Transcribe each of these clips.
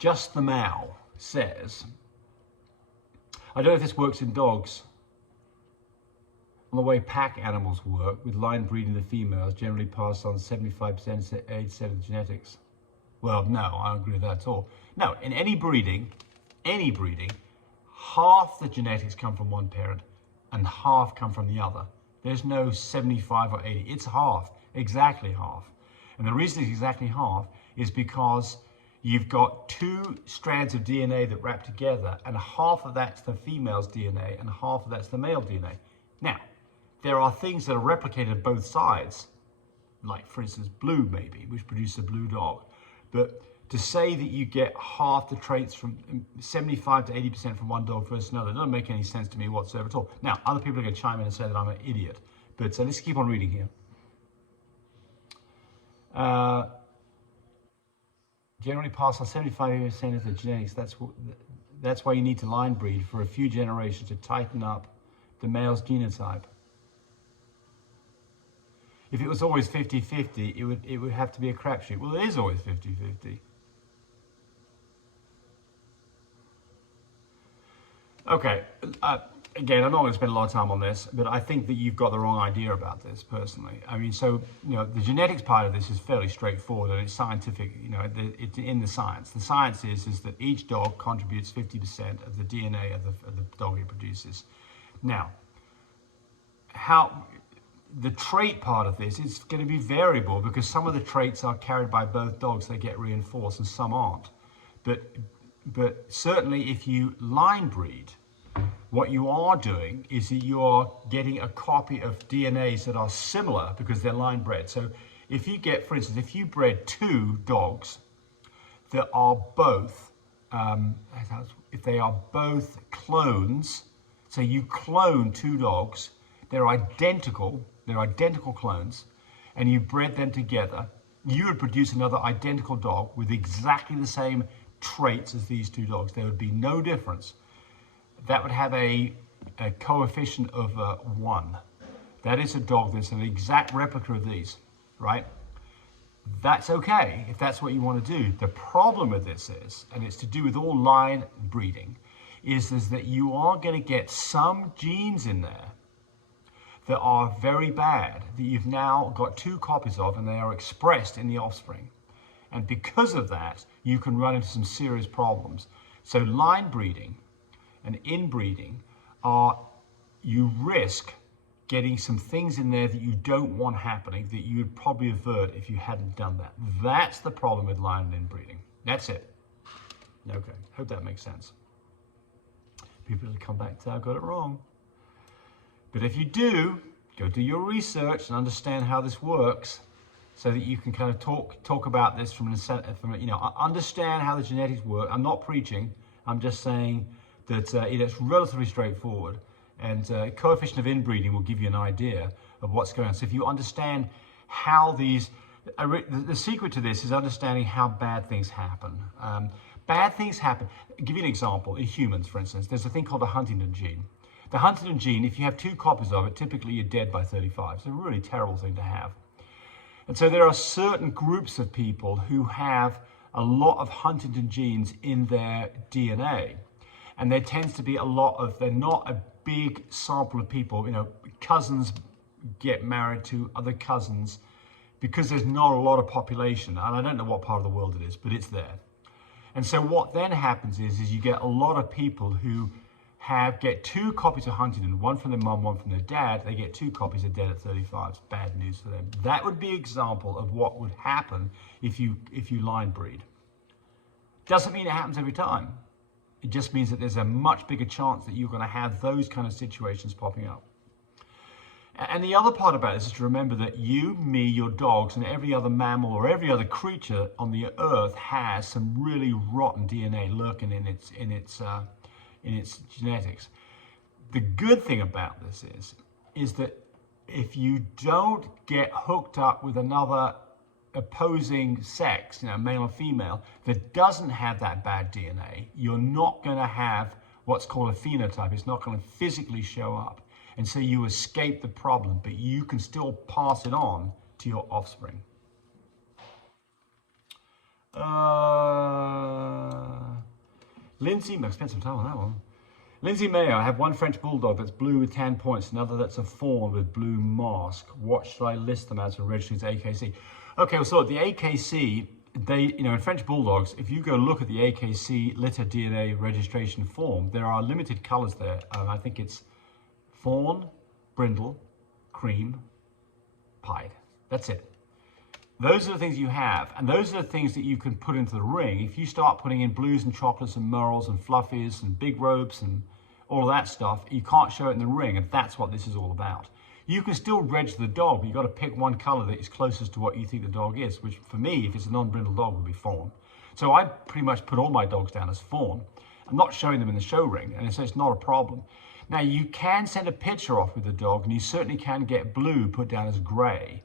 Just the Male says, I don't know if this works in dogs. On the way pack animals work, with line breeding, the females generally pass on 75% to 87% of genetics. Well, no, I don't agree with that at all. No, in any breeding, half the genetics come from one parent and half come from the other. There's no 75 or 80, it's half, exactly half. And the reason it's exactly half is because you've got two strands of DNA that wrap together, and half of that's the female's DNA and half of that's the male DNA. Now, there are things that are replicated on both sides, like for instance blue maybe, which produces a blue dog. But to say that you get half the traits from 75 to 80% from one dog versus another doesn't make any sense to me whatsoever at all. Now, other people are going to chime in and say that I'm an idiot, but let's keep on reading here. Generally pass on 75% of the genetics. That's why you need to line breed for a few generations to tighten up the male's genotype. If it was always 50-50, it would have to be a crapshoot. Well, it is always 50-50. Okay, again, I'm not going to spend a lot of time on this, but I think that you've got the wrong idea about this, personally. I mean, so, you know, the genetics part of this is fairly straightforward, and it's scientific, you know, it's in the science. The science is that each dog contributes 50% of the DNA of the dog it produces. Now, the trait part of this is going to be variable because some of the traits are carried by both dogs, they get reinforced, and some aren't. But certainly if you line breed, what you are doing is that you are getting a copy of DNAs that are similar because they're line bred. So if you get, for instance, if you bred two dogs that are both, if they are both clones, so you clone two dogs, they're identical clones, and you bred them together, you would produce another identical dog with exactly the same traits as these two dogs. There would be no difference. That would have a coefficient of 1. That is a dog that's an exact replica of these, right? That's okay if that's what you want to do. The problem with this is, and it's to do with all line breeding, is that you are going to get some genes in there that are very bad, that you've now got two copies of, and they are expressed in the offspring. And because of that, you can run into some serious problems. So line breeding and inbreeding you risk getting some things in there that you don't want happening that you would probably avert if you hadn't done that. That's the problem with line and inbreeding. That's it. Okay, hope that makes sense. People will come back to, I got it wrong. But if you do, go do your research and understand how this works, so that you can kind of talk about this from you know, understand how the genetics work. I'm not preaching. I'm just saying that it's relatively straightforward, and coefficient of inbreeding will give you an idea of what's going on. So if you understand how the secret to this is understanding how bad things happen. Bad things happen. I'll give you an example. In humans, for instance, there's a thing called a Huntington gene. The Huntington gene, if you have two copies of it, typically you're dead by 35. It's a really terrible thing to have. And so there are certain groups of people who have a lot of Huntington genes in their DNA. And there tends to be they're not a big sample of people, you know, cousins get married to other cousins because there's not a lot of population. And I don't know what part of the world it is, but it's there. And so what then happens is you get a lot of people who get two copies of Huntington, one from their mum, one from their dad. They get two copies, they're dead at 35. It's bad news for them. That would be an example of what would happen if you line breed. Doesn't mean it happens every time. It just means that there's a much bigger chance that you're going to have those kind of situations popping up. And the other part about this is to remember that you, me, your dogs, and every other mammal or every other creature on the earth has some really rotten DNA lurking in its genetics. The good thing about this is that if you don't get hooked up with another opposing sex, you know, male or female, that doesn't have that bad DNA, you're not going to have what's called a phenotype. It's not going to physically show up. And so you escape the problem, but you can still pass it on to your offspring. Lindsay, I spent some time on that one. Lindsay Mayer, I have one French Bulldog that's blue with tan points, another that's a fawn with blue mask. What should I list them as and register as AKC? Okay, well, so the AKC, in French Bulldogs, if you go look at the AKC litter DNA registration form, there are limited colors there. I think it's fawn, brindle, cream, pied. That's it. Those are the things you have, and those are the things that you can put into the ring. If you start putting in blues and chocolates and merles and fluffies and big ropes and all of that stuff, you can't show it in the ring, and that's what this is all about. You can still register the dog, but you've got to pick one color that is closest to what you think the dog is, which for me, if it's a non-brindle dog, would be fawn. So I pretty much put all my dogs down as fawn. I'm not showing them in the show ring, and so it's not a problem. Now, you can send a picture off with the dog, and you certainly can get blue put down as gray.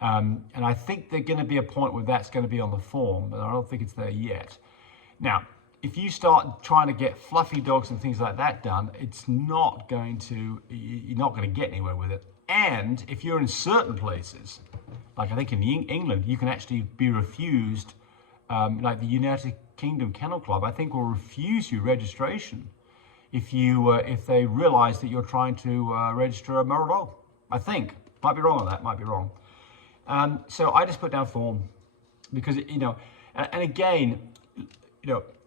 And I think there's going to be a point where that's going to be on the form, but I don't think it's there yet. Now, if you start trying to get fluffy dogs and things like that done, you're not going to get anywhere with it. And if you're in certain places, like I think in England, you can actually be refused, like the United Kingdom Kennel Club, I think will refuse you registration if they realize that you're trying to register a merle dog. I think. Might be wrong on that, might be wrong. So I just put down fawn because, and again,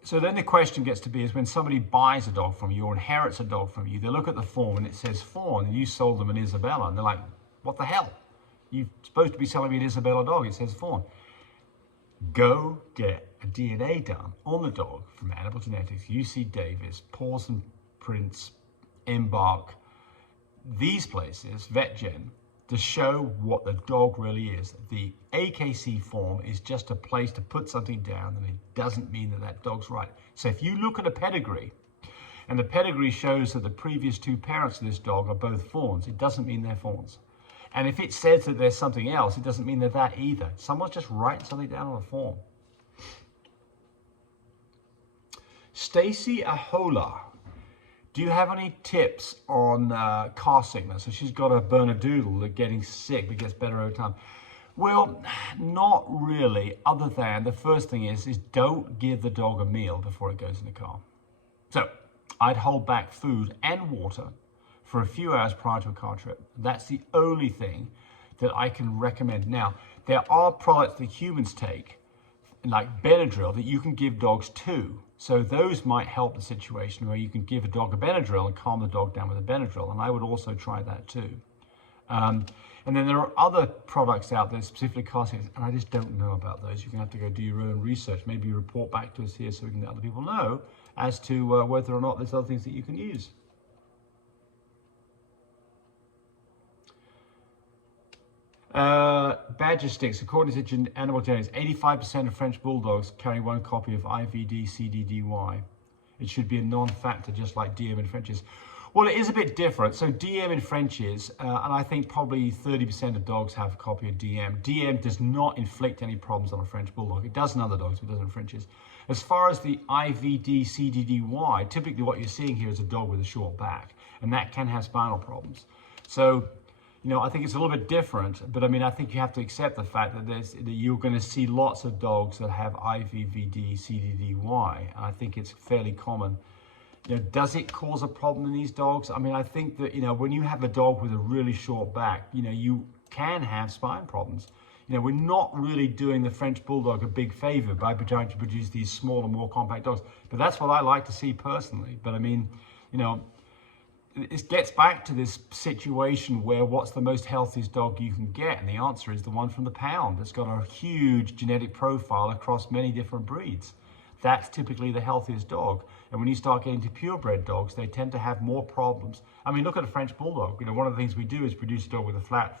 so then the question gets to be is when somebody buys a dog from you or inherits a dog from you, they look at the form and it says fawn and you sold them an Isabella and they're like, what the hell? You're supposed to be selling me an Isabella dog, it says fawn. Go get a DNA done on the dog from Animal Genetics, UC Davis, Paws & Prints, Embark, these places, VetGen, to show what the dog really is. The AKC form is just a place to put something down, and it doesn't mean that that dog's right. So if you look at a pedigree, and the pedigree shows that the previous two parents of this dog are both fawns, it doesn't mean they're fawns. And if it says that there's something else, it doesn't mean they're that either. Someone's just writing something down on a form. Stacy Ahola. Do you have any tips on car sickness? So she's got a Bernedoodle that's getting sick, but gets better over time. Well, not really, other than the first thing is don't give the dog a meal before it goes in the car. So I'd hold back food and water for a few hours prior to a car trip. That's the only thing that I can recommend. Now, there are products that humans take, like Benadryl, that you can give dogs too. So those might help the situation where you can give a dog a Benadryl and calm the dog down with a Benadryl. And I would also try that too. And then there are other products out there, specifically car sickness, and I just don't know about those. You're going to have to go do your own research. Maybe report back to us here so we can let other people know as to whether or not there's other things that you can use. Badger sticks. According to Animal Genetics, 85% of French Bulldogs carry one copy of IVD CDDY. It should be a non-factor, just like DM in Frenches. Well, it is a bit different. So DM in Frenches, and I think probably 30% of dogs have a copy of DM. DM does not inflict any problems on a French Bulldog. It does in other dogs, but it doesn't in Frenches. As far as the IVD CDDY, typically what you're seeing here is a dog with a short back, and that can have spinal problems. So, I think it's a little bit different, but I think you have to accept the fact that you're going to see lots of dogs that have IVVD, CDDY, and I think it's fairly common. Does it cause a problem in these dogs? I think that, when you have a dog with a really short back, you can have spine problems. We're not really doing the French Bulldog a big favor by trying to produce these smaller, more compact dogs, but that's what I like to see personally. But it gets back to this situation where what's the most healthiest dog you can get? And the answer is the one from the pound that's got a huge genetic profile across many different breeds. That's typically the healthiest dog. And when you start getting to purebred dogs, they tend to have more problems. Look at a French Bulldog. One of the things we do is produce a dog with a flat,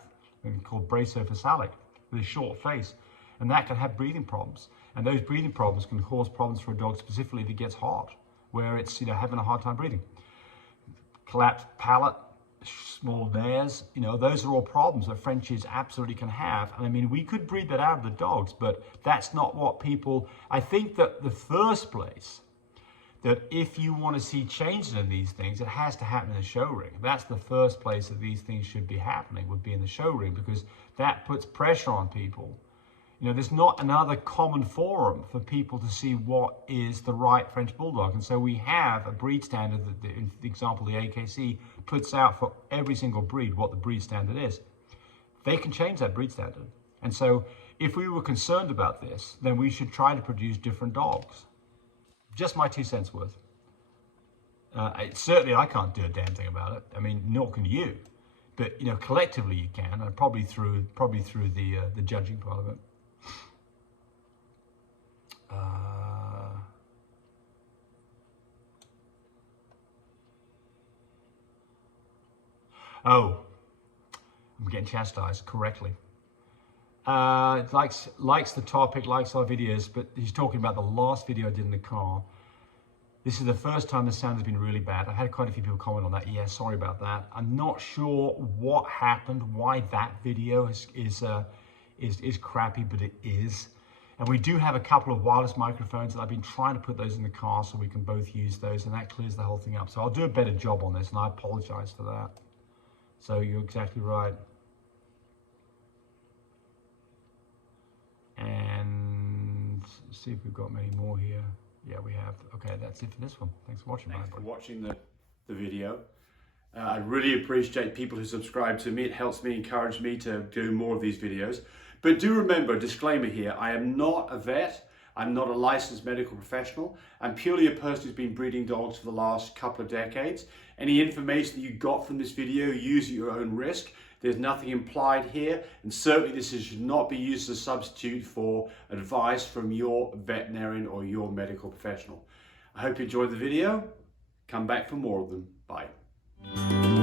called brachycephalic, with a short face. And that can have breathing problems. And those breathing problems can cause problems for a dog specifically if it gets hot, where it's having a hard time breathing. Collapsed palate, small nares, those are all problems that Frenchies absolutely can have. And we could breed that out of the dogs, but that's not what people, I think that the first place, that if you want to see changes in these things, it has to happen in the show ring. That's the first place that these things should be happening, would be in the show ring, because that puts pressure on people, There's not another common forum for people to see what is the right French Bulldog. And so we have a breed standard that, in the example, the AKC puts out for every single breed what the breed standard is. They can change that breed standard. And so if we were concerned about this, then we should try to produce different dogs. Just my 2 cents worth. Certainly I can't do a damn thing about it. I mean, nor can you. But collectively you can, and probably through the judging part of it. Oh, I'm getting chastised correctly. Likes the topic, likes our videos, but he's talking about the last video I did in the car. This is the first time the sound has been really bad. I had quite a few people comment on that. Yeah, sorry about that. I'm not sure what happened, why that video is crappy, but it is. And we do have a couple of wireless microphones, and I've been trying to put those in the car so we can both use those, and that clears the whole thing up. So I'll do a better job on this, and I apologize for that. So you're exactly right. And let's see if we've got many more here. Yeah, we have. Okay, that's it for this one. Thanks for watching. Thanks for watching the video. I really appreciate people who subscribe to me. It helps me, encourage me to do more of these videos. But do remember, disclaimer here, I am not a vet. I'm not a licensed medical professional. I'm purely a person who's been breeding dogs for the last couple of decades. Any information that you got from this video, use at your own risk. There's nothing implied here, and certainly this should not be used as a substitute for advice from your veterinarian or your medical professional. I hope you enjoyed the video. Come back for more of them. Bye.